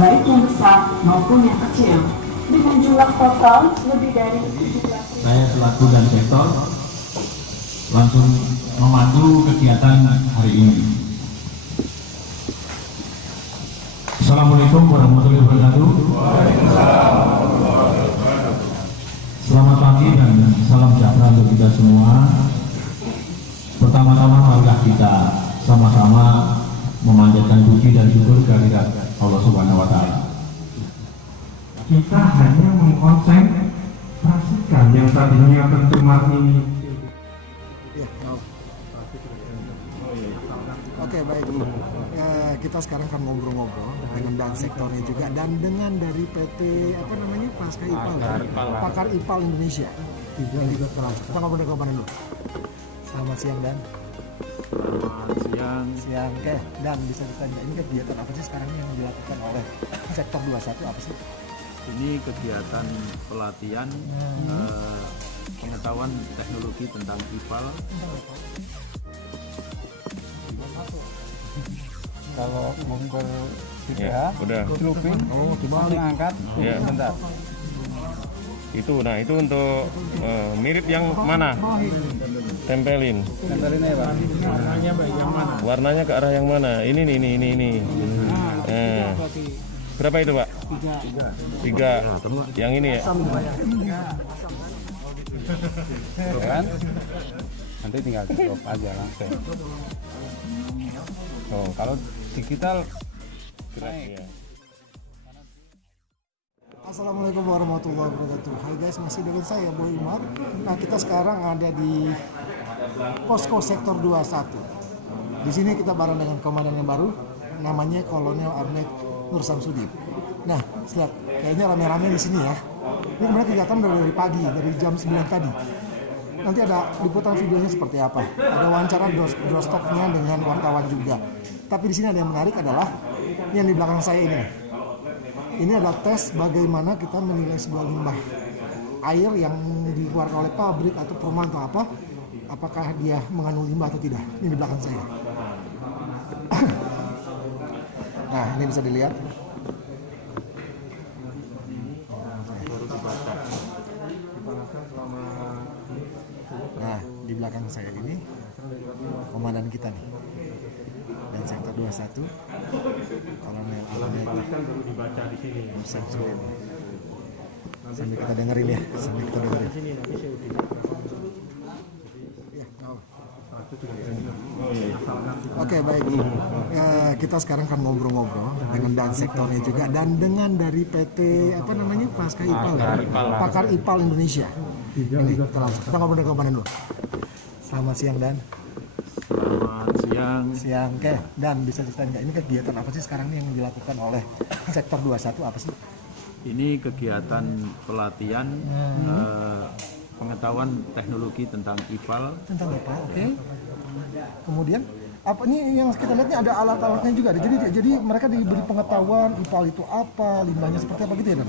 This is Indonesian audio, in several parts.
baik yang besar maupun yang kecil, dengan jumlah total lebih dari 17. Saya selaku dan sektor langsung memandu kegiatan hari ini. Assalamualaikum warahmatullahi wabarakatuh. Selamat pagi dan salam sejahtera untuk kita semua. Pertama-tama marilah kita sama-sama memanjatkan puji dan syukur kehadirat Allah Subhanahu wa Ta'ala. Kita hanya mengkonsentrasikan yang tadinya pencemar ini. Oke, baik. Kita sekarang akan ngobrol-ngobrol dengan dan sektornya juga dan dengan dari PT Pasca IPAL, Pakar IPAL Indonesia. Kita ngobrol-ngobrol dulu. Selamat siang Dan. Selamat siang. Oke, Dan bisa ditanya ini kegiatan apa sih sekarang yang dilakukan oleh sektor 21 apa sih? Ini kegiatan pelatihan pengetahuan teknologi tentang IPAL. Kalau ngumpul gitu ya, udah celupin, angkat, ya bentar. Itu untuk mirip yang mana? Tempelin. Tempelin ya Pak. Warnanya ke arah yang mana? Ini. Berapa itu Pak? 3. Yang ini ya? Kan? Nanti tinggal tutup aja langsung. Oh, kalau digital naik. Assalamualaikum warahmatullahi wabarakatuh. Hai guys, masih dengan saya Boy Umar. Nah, kita sekarang ada di Posko Sektor 21. Di sini kita bareng dengan komandan yang baru, namanya Kolonel Ahmed Nur Samsudin. Nah, lihat, kayaknya rame-rame di sini ya. Ini kemudian kegiatan dari pagi, dari jam 9 tadi. Nanti ada liputan videonya seperti apa. Ada wawancara doorstopnya dengan wartawan juga. Tapi di sini ada yang menarik adalah yang di belakang saya ini. Ini adalah tes bagaimana kita menilai sebuah limbah air yang dikeluarkan oleh pabrik atau perumahan atau apa, apakah dia mengandung limbah atau tidak. Ini di belakang saya. Nah, ini bisa dilihat. Nah, di belakang saya ini komandan kita nih. Dan sektor 21 Kolonel Ahmed Nur Samsudin. Sambil kita dengerin ya, Oke, baik. Kita sekarang akan ngobrol-ngobrol dengan dan sektornya juga dan dengan dari PT Pasca IPAL, Pakar IPAL Indonesia. Ini kita ngobrol-ngobrol dulu. Selamat siang Dan. Selamat siang. Oke. Dan bisa ditanya ini kegiatan apa sih sekarang yang dilakukan oleh sektor 21 apa sih? Ini kegiatan pelatihan pengetahuan teknologi tentang IPAL. Tentang IPAL, oke. Kemudian apa ini yang kita lihat ini ada alat-alatnya juga. Jadi mereka diberi pengetahuan IPAL itu apa, limbahnya seperti apa gitu ya, Dan?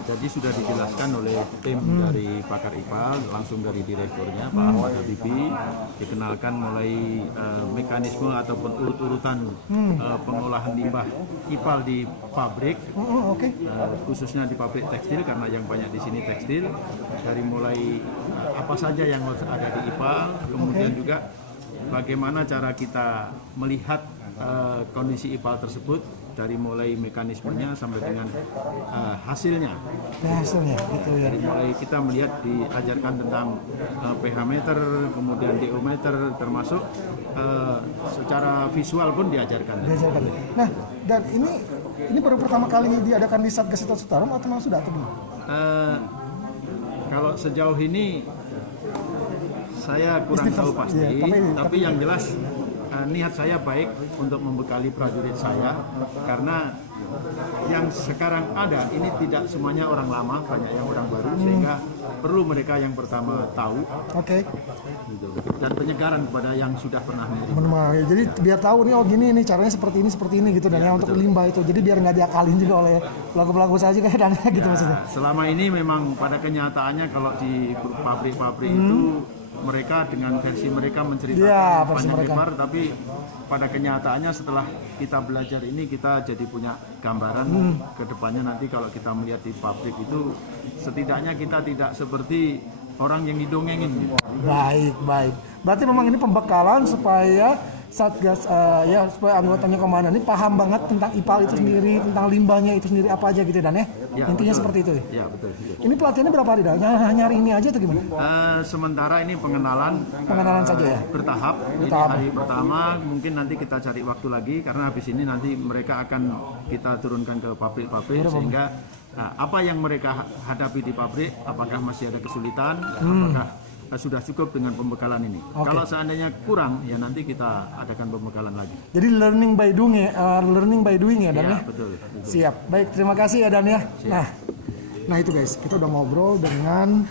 Jadi sudah dijelaskan oleh tim dari Pakar IPAL, langsung dari direkturnya Pak Ahmad Habibi, dikenalkan mulai mekanisme ataupun urut-urutan pengolahan limbah IPAL di pabrik, khususnya di pabrik tekstil karena yang banyak di sini tekstil, dari mulai apa saja yang harus ada di IPAL, kemudian juga bagaimana cara kita melihat kondisi IPAL tersebut dari mulai mekanismenya sampai dengan hasilnya. Hasilnya, gitu ya. Dari mulai kita melihat diajarkan tentang pH meter, kemudian DO meter, termasuk secara visual pun diajarkan. Nah, dan ini baru pertama kali diadakan di Satgas Citarum atau memang sudah atau belum? Kalau sejauh ini saya kurang tahu pasti, tapi yang jelas niat saya baik untuk membekali prajurit saya, karena yang sekarang ada ini tidak semuanya orang lama, banyak yang orang baru, sehingga perlu mereka yang pertama tahu, gitu, dan penyegaran kepada yang sudah pernah menerima. Jadi biar tahu nih, oh gini nih caranya seperti ini gitu, dan yang untuk limbah itu, jadi biar nggak diakalin juga oleh pelaku-pelaku saja kayak dan gitu maksudnya. Selama ini memang pada kenyataannya kalau di pabrik-pabrik itu mereka dengan versi mereka menceritakan Iya, versi panjang mereka. lebar, tapi pada kenyataannya setelah kita belajar ini kita jadi punya gambaran ke depannya nanti kalau kita melihat di pabrik itu setidaknya kita tidak seperti orang yang didongengin gitu. Baik, baik. Berarti memang ini pembekalan supaya Satgas ya supaya anggotanya komandan ini paham banget tentang IPAL itu sendiri, tentang limbahnya itu sendiri apa aja gitu dan ya. Ya, Intinya betul. seperti itu. Ya betul. Ini pelatihannya berapa hari, Dan? Hanya hari ini aja atau gimana? Sementara ini pengenalan Saja ya. bertahap. Ini Bertahap. hari pertama, mungkin nanti kita cari waktu lagi karena habis ini nanti mereka akan kita turunkan ke pabrik-pabrik sehingga apa yang mereka hadapi di pabrik, apakah masih ada kesulitan, apakah sudah cukup dengan pembekalan ini. Kalau seandainya kurang, ya nanti kita adakan pembekalan lagi. Jadi learning by doing ya, Dan ya. Betul. Siap. Baik, terima kasih ya Dan ya. Nah itu guys, kita udah ngobrol dengan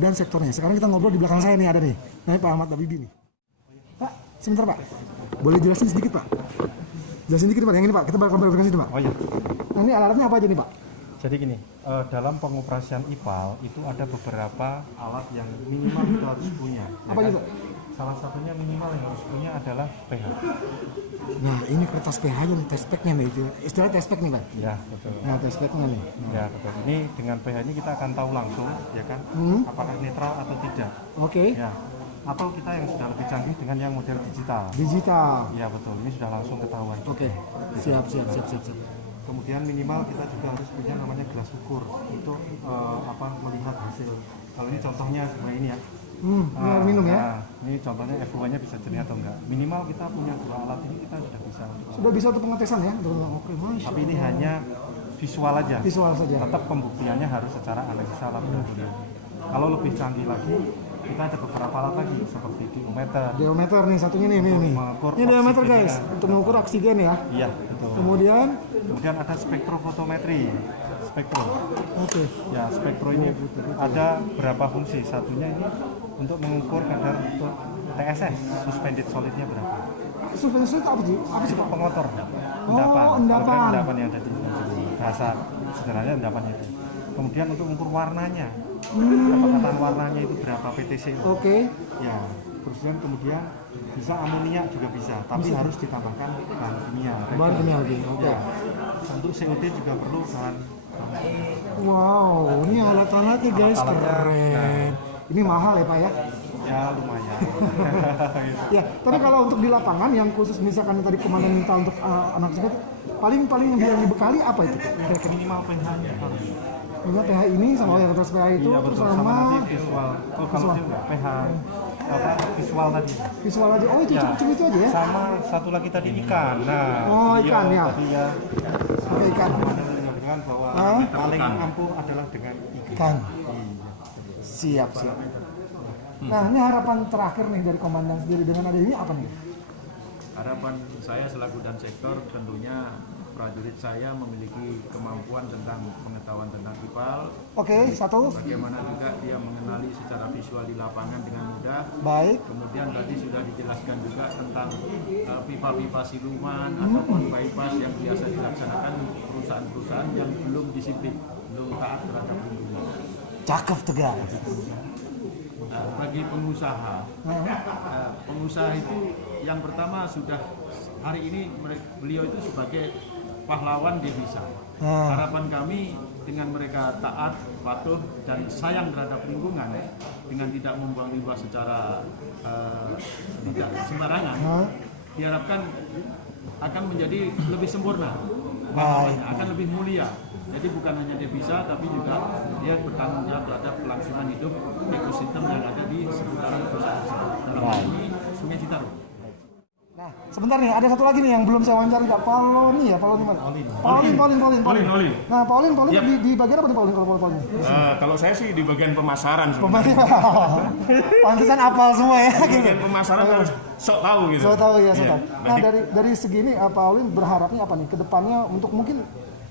dan sektornya. Sekarang kita ngobrol di belakang saya nih ada nih. Namanya Pak Ahmad Habibi nih. Pak, sebentar Pak. Boleh jelasin sedikit Pak? Jelasin sedikit Pak. Yang ini Pak, kita bakal berbicara situ Pak. Oh iya. Nah, ini alatnya apa aja nih Pak? Jadi gini, dalam pengoperasian IPAL itu ada beberapa alat yang minimal kita harus punya. Apa itu? Salah satunya minimal yang harus punya adalah pH. Nah ini kertas pH-nya nih, test pack-nya nih. Istilahnya test pack nih Pak. Ya betul. Nah test pack-nya nih. Ya betul. Ini dengan pH ini kita akan tahu langsung, ya kan, apakah netral atau tidak. Oke. Ya. Atau kita yang sudah lebih canggih dengan yang model digital. Digital. Ya betul. Ini sudah langsung ketahuan. Oke. Siap. Kemudian minimal kita juga harus punya namanya gelas ukur untuk melihat hasil. Kalau ini contohnya seperti ini ya. Benar minum ya. Nah, ini contohnya FO-nya bisa jernih atau enggak. Minimal kita punya dua alat ini kita sudah bisa. Sudah bisa untuk pengetesan ya? Oke, Masya Tapi ini Allah. hanya visual aja. Visual saja. Tetap pembuktiannya harus secara analisa laboratorium. Kalau lebih canggih lagi, kita ada beberapa alat lagi seperti diometer. Diometer nih satunya nih. Mengukur Ini diometer oksigen guys, ya. untuk mengukur oksigen ya. Iya, betul. Kemudian, Kemudian ada spektrofotometri. Spektro. oke. Ya, spektro ini ada berapa fungsi. Satunya ini untuk mengukur kadar untuk TSS, suspended solidnya berapa. Suspensi itu apa sih? Apa sih Itu Pak? pengotor. endapan. Endapan yang ada di bahasa sederhananya endapan itu. Kemudian untuk mengukur warnanya, kepekatan warnanya itu berapa PTC. Oke. Ya, terus kemudian bisa amonia juga bisa, tapi harus ditambahkan bahan kimia. Bahan kimia lagi. Oke. Ya, untuk CO2 juga perlu bahan. Wow, ini alat-alatnya guys, Alat-alatnya, keren. Ini mahal ya Pak ya? Ya lumayan. Ya, tapi kalau untuk di lapangan yang khusus misalkan tadi komandan minta untuk anak tersebut, paling yang dibekali apa itu? Kira-kira Minimal pH-nya harus. minimal pH ini sama yang atas pH itu, Iya terus betul, sama sama nanti visual. Oh kalau dia enggak pH visual tadi. visual aja. Oh itu Ya. cuma itu aja ya? Sama satu lagi tadi ikan. Nah, Oh, beliau ikan, ya. Tadi ya. Oke ikan. Menunjukkan bahwa paling ampuh adalah dengan ikan. Ikan. Siap. Nah ini harapan terakhir nih dari komandan sendiri dengan ada ini apa nih? Harapan saya selaku dan sektor tentunya prajurit saya memiliki kemampuan tentang pengetahuan tentang IPAL. Oke, satu. Bagaimana juga dia mengenali secara visual di lapangan dengan mudah. Baik. Kemudian tadi sudah dijelaskan juga tentang pipa-pipa siluman ataupun bypass yang biasa dilaksanakan perusahaan-perusahaan yang belum disiplin, belum taat terhadap lingkungan. Cakep tuh guys. Bagi pengusaha, pengusaha itu yang pertama sudah hari ini beliau itu sebagai pahlawan devisa. Harapan kami dengan mereka taat, patuh dan sayang terhadap lingkungan dengan tidak membuang limbah secara tidak sembarangan, diharapkan akan menjadi lebih sempurna, akan lebih mulia. Jadi bukan hanya devisa, tapi juga dia bertanggung jawab terhadap kelangsungan hidup ekosistem yang ada di seputaran perusahaan tersebut. Dalam hal ini Sungai Citarum. Nah, sebentar nih, ada satu lagi nih yang belum saya wawancara, Kak. Paulin ya, Paulin mana? Paulin. Nah, Paulin Yap. di bagian apa nih Paulin kalau Paulin? Kalau saya sih di bagian pemasaran Pemain. sebenarnya. Pantesan apal semua ya. Di bagian pemasaran harus sok tahu gitu. Saya tahu ya, Iya. saya tahu. Nah, dari segini Paulin berharapnya apa nih ke depannya untuk mungkin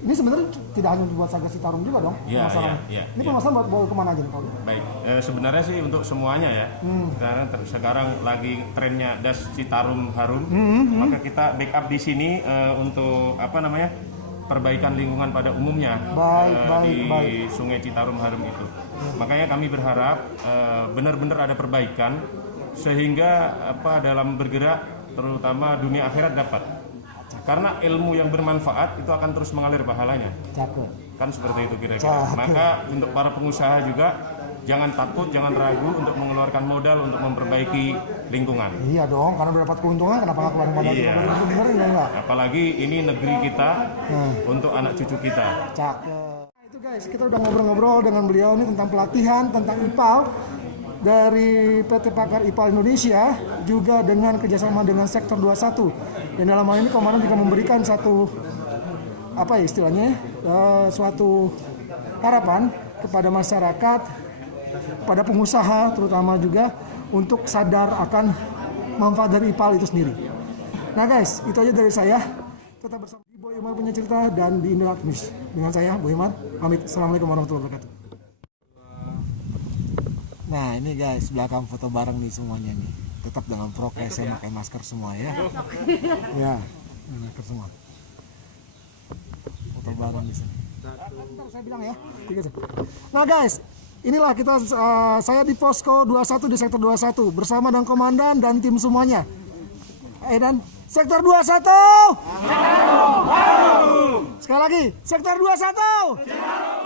ini sebenarnya tidak hanya buat Satgas Citarum juga dong. Iya, permasalahan. iya, Ini iya. permasalahan buat kemana aja nih Paulin? Baik, sebenarnya sih untuk semuanya ya, karena sekarang lagi trennya Das Citarum Harum, maka kita backup di sini untuk apa namanya perbaikan lingkungan pada umumnya di Sungai Citarum Harum itu. Makanya kami berharap benar-benar ada perbaikan sehingga dalam bergerak terutama dunia akhirat dapat. Karena ilmu yang bermanfaat itu akan terus mengalir pahalanya. Kan seperti itu kira-kira. Maka untuk para pengusaha juga jangan takut, jangan ragu untuk mengeluarkan modal untuk memperbaiki lingkungan. Iya dong, karena mendapat keuntungan kenapa nggak keluarin modal? Iya. Bener enggak? Apalagi ini negeri kita untuk anak cucu kita. Cakep. Nah, itu guys, kita udah ngobrol-ngobrol dengan beliau ini tentang pelatihan, tentang IPAL dari PT Pakar IPAL Indonesia, juga dengan kerjasama dengan Sektor 21. Dan dalam hal ini Komandan juga memberikan satu suatu harapan kepada masyarakat, pada pengusaha terutama juga untuk sadar akan manfaat dari IPAL itu sendiri. Nah guys, itu aja dari saya. Tetap bersama di Boy Umar punya cerita dan di Indonesia News. Dengan saya Boy Umar, pamit. Assalamualaikum warahmatullahi wabarakatuh. Nah ini guys, belakang foto bareng nih semuanya nih. Tetap dengan prokes, saya pakai masker semua ya. Ya, masker semua. Foto bareng di sini. Bentar, saya bilang ya. Nah guys, inilah kita, saya di Posko 21 di Sektor 21 bersama dengan Komandan dan tim semuanya. Dan Sektor 21. Sekali lagi, Sektor 21.